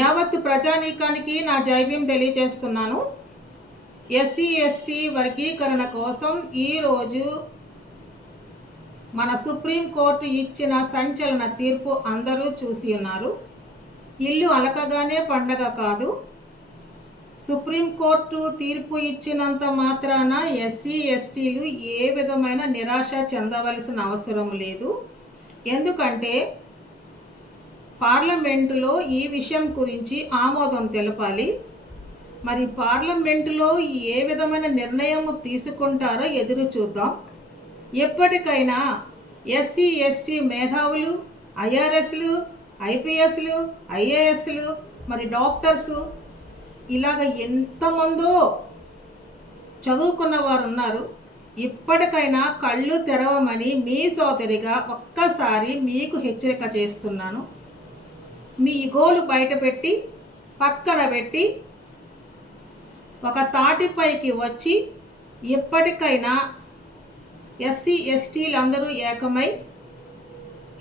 యావత్ ప్రజానీకానికి నా జైభీం తెలియజేస్తున్నాను. ఎస్సీ ఎస్టీ వర్గీకరణ కోసం ఈరోజు మన సుప్రీంకోర్టు ఇచ్చిన సంచలన తీర్పు అందరూ చూసి ఉన్నారు. ఇల్లు అలకగానే పండగ కాదు. సుప్రీంకోర్టు తీర్పు ఇచ్చినంత మాత్రాన ఎస్సీ ఎస్టీలు ఏ విధమైన నిరాశ చెందవలసిన అవసరం లేదు. ఎందుకంటే పార్లమెంటులో ఈ విషయం గురించి ఆమోదం తెలపాలి. మరి పార్లమెంటులో ఏ విధమైన నిర్ణయం తీసుకుంటారో ఎదురు చూద్దాం. ఎప్పటికైనా ఎస్సీ ఎస్టీ మేధావులు, ఐఆర్ఎస్లు, ఐపీఎస్లు, ఐఏఎస్లు, మరి డాక్టర్సు, ఇలాగ ఎంతమందో చదువుకున్న వారు ఉన్నారు. ఇప్పటికైనా కళ్ళు తెరవమని మీ సోదరిగా ఒక్కసారి మీకు హెచ్చరిక చేస్తున్నాను. మీ గోలు బయటపెట్టి పక్కన పెట్టి ఒక తాటిపైకి వచ్చి ఎప్పటికైనా ఎస్సీ ఎస్టీలందరూ ఏకమై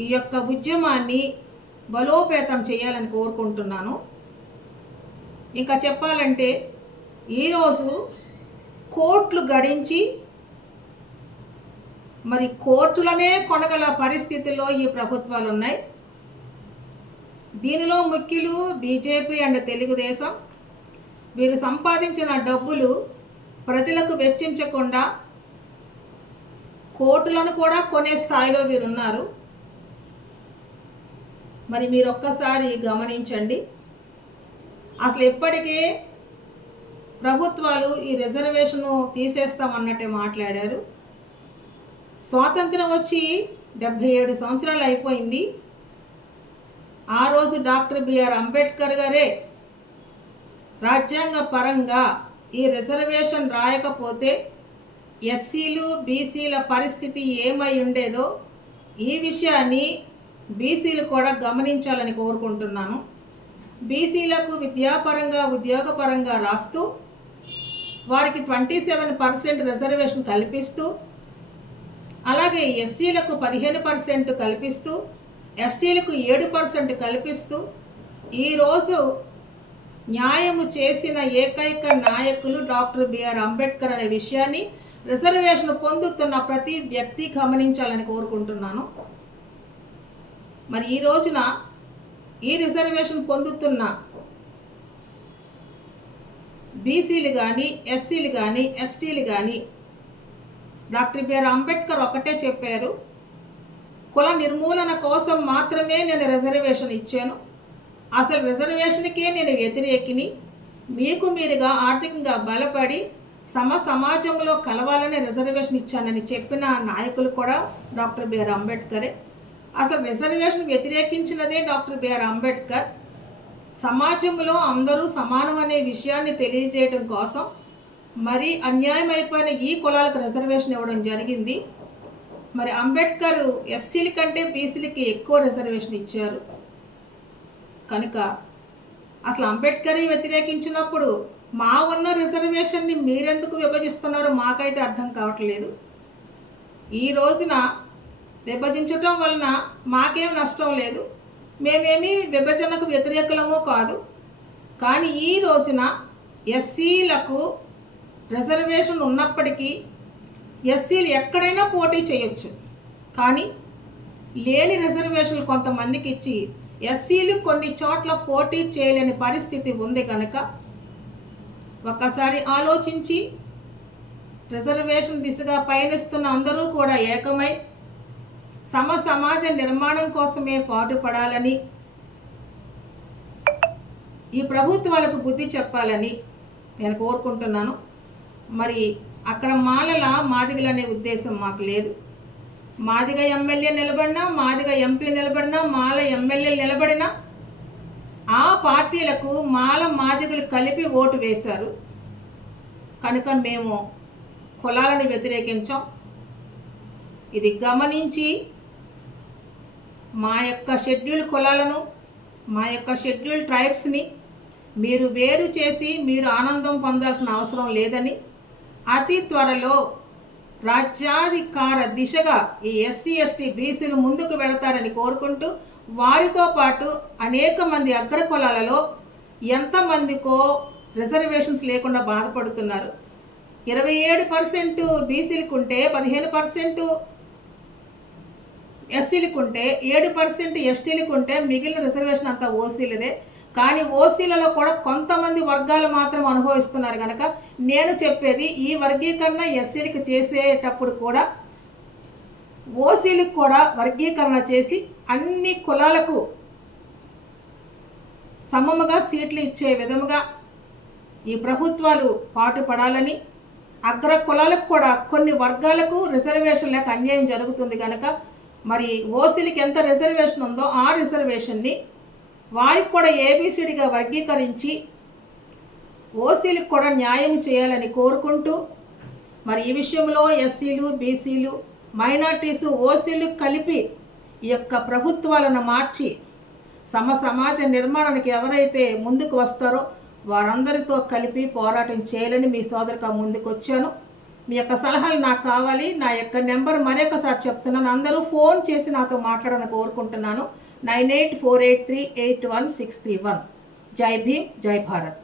ఈ యొక్క ఉద్యమాన్ని బలోపేతం చేయాలని కోరుకుంటున్నాను. ఇంకా చెప్పాలంటే ఈరోజు కోర్టులు గడించి మరి కోర్టులనే కొనగల పరిస్థితుల్లో ఈ ప్రభుత్వాలు ఉన్నాయి. దీనిలో ముఖ్యులు బీజేపీ అండ్ తెలుగుదేశం. వీరు సంపాదించిన డబ్బులు ప్రజలకు వెచ్చించకుండా కోర్టులను కూడా కొనే స్థాయిలో వీరున్నారు. మరి మీరు ఒక్కసారి గమనించండి. అసలు ఎప్పటికే ప్రభుత్వాలు ఈ రిజర్వేషను తీసేస్తామన్నట్టే మాట్లాడారు. స్వాతంత్రం వచ్చి 77 సంవత్సరాలు అయిపోయింది. ఆ రోజు డాక్టర్ బిఆర్ అంబేద్కర్ గారే రాజ్యాంగ పరంగా ఈ రిజర్వేషన్ రాయకపోతే ఎస్సీలు బీసీల పరిస్థితి ఏమై ఉండేదో ఈ విషయాన్ని బీసీలు కూడా గమనించాలని కోరుకుంటున్నాను. బీసీలకు విద్యాపరంగా ఉద్యోగపరంగా రాస్తూ వారికి 27% రిజర్వేషన్ కల్పిస్తూ, అలాగే ఎస్సీలకు 15% కల్పిస్తూ, ఎస్టీలకు 7% కల్పిస్తూ ఈరోజు న్యాయము చేసిన ఏకైక నాయకులు డాక్టర్ బిఆర్ అంబేద్కర్ అనే విషయాన్ని రిజర్వేషన్ పొందుతున్న ప్రతి వ్యక్తి గమనించాలని కోరుకుంటున్నాను. మరి ఈ రోజున ఈ రిజర్వేషన్ పొందుతున్న బీసీలు కానీ, ఎస్సీలు కానీ, ఎస్టీలు కానీ డాక్టర్ బిఆర్ అంబేద్కర్ ఒకటే చెప్పారు, కుల నిర్మూలన కోసం మాత్రమే నేను రిజర్వేషన్ ఇచ్చాను. అసలు రిజర్వేషన్కే నేను వ్యతిరేకిని. మీకు మీరుగా ఆర్థికంగా బలపడి సమాజంలో కలవాలని రిజర్వేషన్ ఇచ్చానని చెప్పిన నాయకులు కూడా డాక్టర్ బిఆర్ అంబేద్కరే. అసలు రిజర్వేషన్ వ్యతిరేకించినదే డాక్టర్ బిఆర్ అంబేద్కర్. సమాజంలో అందరూ సమానం అనే విషయాన్ని తెలియజేయడం కోసం మరి అన్యాయం అయిపోయిన ఈ కులాలకు రిజర్వేషన్ ఇవ్వడం జరిగింది. మరి అంబేద్కర్ ఎస్సీల కంటే బీసీలకి ఎక్కువ రిజర్వేషన్ ఇచ్చారు. కనుక అసలు అంబేద్కర్ వ్యతిరేకించినప్పుడు మా ఉన్న రిజర్వేషన్ని మీరెందుకు విభజిస్తున్నారో మాకైతే అర్థం కావట్లేదు. ఈ రోజున విభజించటం వలన మాకేం నష్టం లేదు, మేమేమీ విభజనకు వ్యతిరేకులమో కాదు. కానీ ఈ రోజున ఎస్సీలకు రిజర్వేషన్ ఉన్నప్పటికీ ఎస్సీలు ఎక్కడైనా పోటీ చేయొచ్చు. కానీ లేని రిజర్వేషన్లు కొంతమందికి ఇచ్చి ఎస్సీలు కొన్ని చోట్ల పోటీ చేయలేని పరిస్థితి ఉంది. కనుక ఒక్కసారి ఆలోచించి రిజర్వేషన్ దిశగా పయనిస్తున్న అందరూ కూడా ఏకమై సమాజ నిర్మాణం కోసమే పాటుపడాలని, ఈ ప్రభుత్వాలకు బుద్ధి చెప్పాలని నేను కోరుకుంటున్నాను. మరి అక్కడ మాలల మాదిగలనే ఉద్దేశం మాకు లేదు. మాదిగ ఎమ్మెల్యే నిలబడినా, మాదిగ ఎంపీ నిలబడినా, మాల ఎమ్మెల్యేలు నిలబడినా ఆ పార్టీలకు మాల మాదిగలు కలిపి ఓటు వేశారు. కనుక మేము కులాలను వ్యతిరేకించాం. ఇది గమనించి మా యొక్క షెడ్యూల్ కులాలను, మా యొక్క షెడ్యూల్ ట్రైబ్స్ని మీరు వేరు చేసి మీరు ఆనందం పొందాల్సిన అవసరం లేదని, అతి త్వరలో రాజ్యాధికార దిశగా ఈ ఎస్సీ ఎస్టీ బీసీలు ముందుకు వెళతారని కోరుకుంటూ, వారితో పాటు అనేక మంది అగ్ర కులాలలో ఎంతమందికో రిజర్వేషన్స్ లేకుండా బాధపడుతున్నారు. 27% బీసీలకు ఉంటే 15% ఎస్సీలకు ఉంటే 7% ఎస్టీలకు ఉంటే మిగిలిన రిజర్వేషన్ అంతా ఓసీలదే. కానీ ఓసీలలో కూడా కొంతమంది వర్గాలు మాత్రం అనుభవిస్తున్నారు కనుక నేను చెప్పేది, ఈ వర్గీకరణ ఎస్సీలకు చేసేటప్పుడు కూడా ఓసీలకు కూడా వర్గీకరణ చేసి అన్ని కులాలకు సమముగా సీట్లు ఇచ్చే విధముగా ఈ ప్రభుత్వాలు పాటుపడాలని, అగ్ర కులాలకు కూడా కొన్ని వర్గాలకు రిజర్వేషన్ లేక అన్యాయం జరుగుతుంది కనుక మరి ఓసీలకు ఎంత రిజర్వేషన్ ఉందో ఆ రిజర్వేషన్ని వారికి కూడా ఏబిసిడిగా వర్గీకరించి ఓసీలకు కూడా న్యాయం చేయాలని కోరుకుంటూ, మరి ఈ విషయంలో ఎస్సీలు, బీసీలు, మైనార్టీసు, ఓసీలు కలిపి ఈ యొక్క ప్రభుత్వాలను మార్చి సమాజ నిర్మాణానికి ఎవరైతే ముందుకు వస్తారో వారందరితో కలిపి పోరాటం చేయాలని మీ సోదరుగా ముందుకు వచ్చాను. మీ యొక్క సలహాలు నాకు కావాలి. నా యొక్క నెంబర్ మరొకసారి చెప్తున్నాను, అందరూ ఫోన్ చేసి నాతో మాట్లాడాలని కోరుకుంటున్నాను. 9848381631. జై భీమ్, జై భారత్.